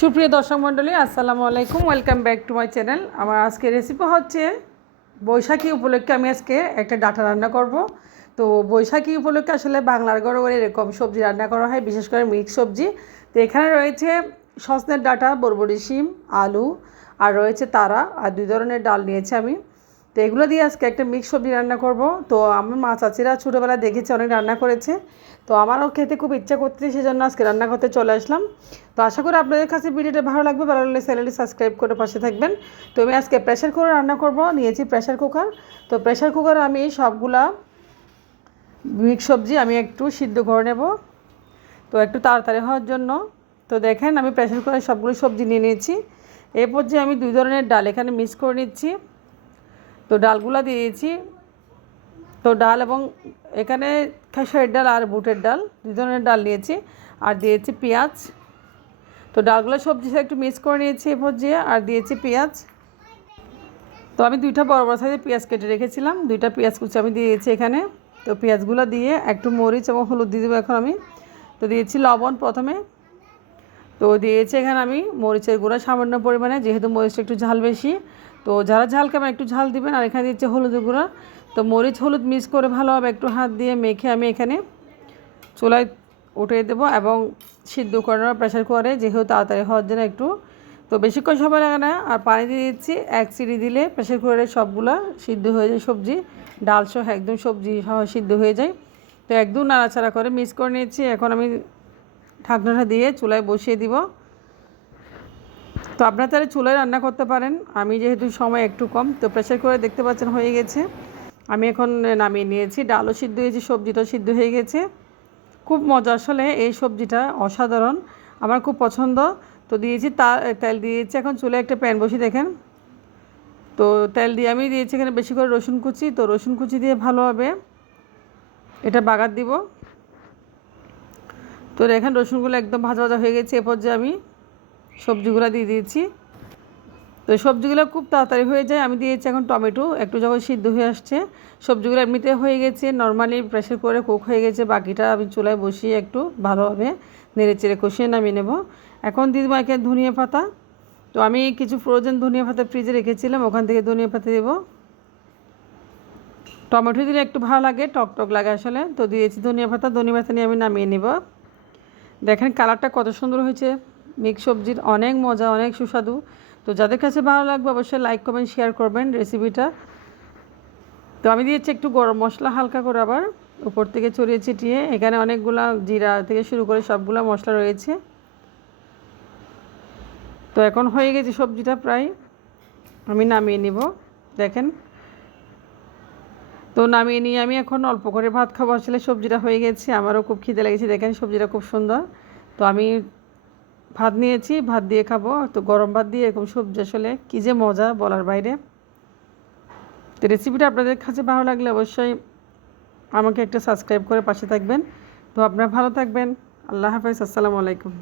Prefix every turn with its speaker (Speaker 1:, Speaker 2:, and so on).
Speaker 1: সুপ্রিয় দর্শক মণ্ডলী, আসসালামু আলাইকুম। Welcome back to my channel আমার আজকে রেসিপি হচ্ছে বৈশাখী উপলক্ষে আমি আজকে একটা ডাটা রান্না করব। তো বৈশাখী উপলক্ষে আসলে বাংলার গড়ে গড়ে এরকম সবজি রান্না করা হয়, বিশেষ করে মিক্স সবজি। তো এখানে রয়েছে সসনের ডাটা বরবরি শিম, আলু, আর রয়েছে তারা, আর দুই ধরনের ডাল নিয়েছি আমি। তো এগুলো দিয়ে আজকে একটা মিক্স সবজি রান্না করব। তো আমার মা চাচিরা ছোটোবেলায় দেখেছি, অনেক রান্না করেছে। তো আমারও খেতে খুব ইচ্ছা করতে সেজন্য আজকে রান্না করতে চলে আসলাম। তো আশা করি আপনাদের কাছে ভিডিওটা ভালো লাগবে, ভালো লাগলে চ্যানেলটি সাবস্ক্রাইব করে পাশে থাকবেন। তো আমি আজকে প্রেশার কুকার রান্না করব, নিয়েছি প্রেশার কুকার তো প্রেশার কুকারে আমি সবগুলা মিক্স সবজি আমি একটু সিদ্ধ করে নেব। তো একটু তাড়াতাড়ি হওয়ার জন্য। তো দেখেন আমি প্রেশার কুকারে সবগুলো সবজি নিয়ে নিয়েছি। এরপর যে আমি দুই ধরনের ডাল এখানে মিক্স করে নিচ্ছি। তো ডালগুলা দিয়ে দিয়েছি। তো ডাল এবং এখানে খেসারির ডাল আর বুটের ডাল দু ধরনের ডাল নিয়েছি। আর দিয়েছি পেঁয়াজ। তো ডালগুলো সবজি সাথে একটু মিক্স করে নিয়েছি এ পর্যায়ে আর দিয়েছি পেঁয়াজ। তো আমি দুইটা বড় বড় সাইজের পেঁয়াজ কেটে রেখেছিলাম। দুইটা পেঁয়াজ কুচি আমি দিয়েছি এখানে। তো পেঁয়াজগুলো দিয়ে একটু মরিচ এবং হলুদ দিয়ে দেবো এখন আমি। তো দিয়েছি লবণ প্রথমে। তো দিয়েছি এখানে আমি মরিচের গুঁড়া সামান্য পরিমাণে, যেহেতু মরিচটা একটু ঝাল বেশি। তো যারা ঝাল খাবেন একটু ঝাল দিবেন, আর এখানে দিচ্ছে হলুদের গুঁড়া। তো মরিচ হলুদ মিক্স করে ভালোভাবে একটু হাত দিয়ে মেখে আমি এখানে চুলায় উঠিয়ে দেবো এবং সিদ্ধ করানোর প্রেশার কুকারে যেহেতু তাড়াতাড়ি হওয়ার জন্য একটু। তো বেশিক্ষণ সময় লাগে না, আর পানি দিয়ে দিচ্ছি, এক সিঁড়ি দিলে প্রেশার কুকারে সবগুলা সিদ্ধ হয়ে যায় সবজি ডাল সহ একদম সবজি সহ সিদ্ধ হয়ে যায়। তো একদম নাড়াচাড়া করে মিক্স করে নিয়েছি, এখন আমি ঢাকনাটা দিয়ে চুলায় বসিয়ে দিব। তো আপনারা তাহলে চুলায় রান্না করতে পারেন। আমি যেহেতু সময় একটু কম, তো প্রেশার করে দেখতে পাচ্ছেন হয়ে গেছে। আমি এখন নামিয়ে নিয়েছি। ডালও সিদ্ধ হয়েছে, সবজিটাও সিদ্ধ হয়ে গেছে। খুব মজা আসলে এই সবজিটা, অসাধারণ। আমার খুব পছন্দ। তো দিয়েছি তা, তেল দিয়েছি। এখন চুলে একটা প্যান বসি দেখেন। তো তেল দিয়ে আমি দিয়েছি এখানে বেশি করে রসুন কুচি। তো রসুন কুচি দিয়ে ভালো হবে। এটা বাগার দিব। তো দেখেন রসুনগুলো একদম ভাজা ভাজা হয়ে গেছে। এ পর্যায়ে আমি সবজিগুলো দিয়ে দিয়েছি। তো সবজিগুলো খুব তাড়াতাড়ি হয়ে যায়। আমি দিয়েছি এখন টমেটো। একটু যখন সিদ্ধ হয়ে আসছে, সবজিগুলো এমনিতে হয়ে গেছে। নর্মালি প্রেশার করে কুক হয়ে গেছে। বাকিটা আমি চুলায় বসিয়ে একটু ভালোভাবে নেড়ে চেড়ে কষিয়ে নামিয়ে নেব। এখন দিয়ে দেবো একে ধনিয়া পাতা। তো আমি কিছু ফ্রোজেন ধনিয়া পাতা ফ্রিজে রেখেছিলাম। ওখান থেকে ধনিয়া পাতা দেবো। টমেটো দিলে একটু ভালো লাগে, টক টক লাগে আসলে। তো দিয়েছি ধনিয়া পাতা। ধনিয়া পাতা নিয়ে আমি নামিয়ে নেব। দেখেন কালারটা কত সুন্দর হয়েছে। মিক্স সবজির অনেক মজা, অনেক সুস্বাদু। তো যাদের কাছে ভালো লাগবে অবশ্যই লাইক কমেন্ট শেয়ার করবেন রেসিপিটা তো আমি দিয়েছি একটু গরম মশলা হালকা করে আবার। উপর থেকে ছড়িয়ে ছিটিয়ে এখানে অনেকগুলা জিরা থেকে শুরু করে সবগুলা মশলা রয়েছে। তো এখন হয়ে গেছে সবজিটা প্রায়। আমি নামিয়ে নিব। দেখেন তো নামিয়ে নিয়ে আমি এখন অল্প করে ভাত খাব। আসলে সবজিটা হয়ে গেছে, আমারও খুব খিদে লেগেছে। দেখেন সবজিটা খুব সুন্দর। তো আমি ভাত নিয়েছি, ভাত দিয়ে খাব। তো গরম ভাত দিয়ে এরকম সবজি আসলে কী যে মজা বলার বাইরে। তো রেসিপিটা আপনাদের কাছে ভালো লাগলে অবশ্যই আমাকে একটা সাবস্ক্রাইব করে পাশে থাকবেন। তো আপনারা ভালো থাকবেন। আল্লাহ হাফেজ, আসসালামু আলাইকুম।